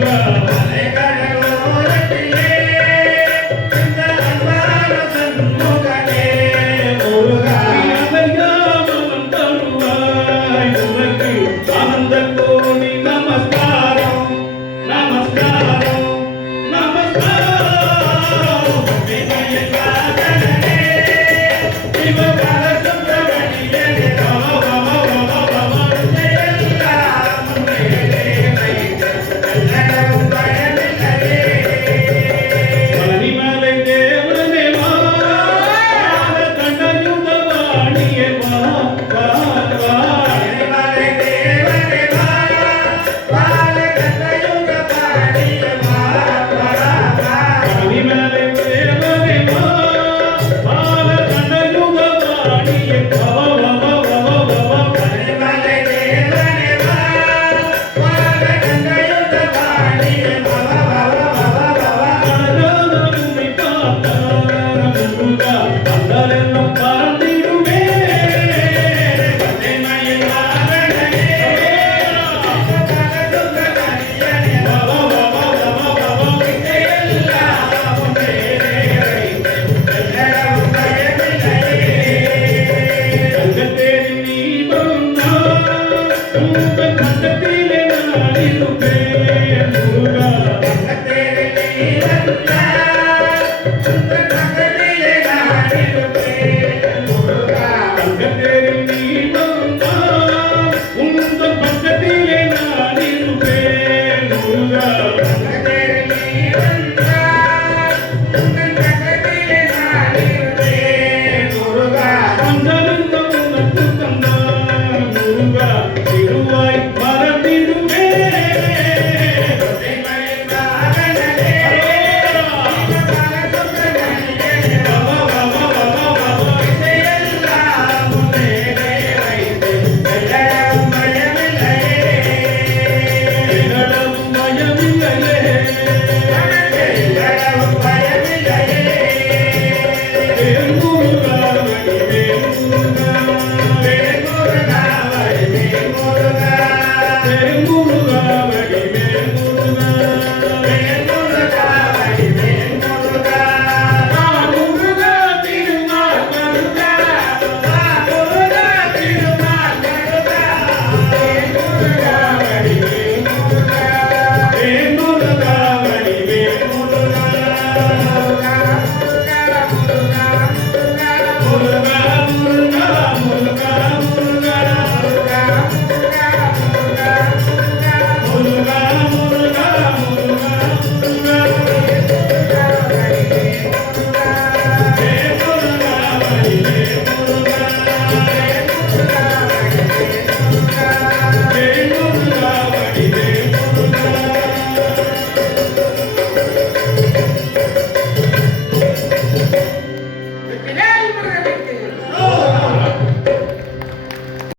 Yeah. Thank you.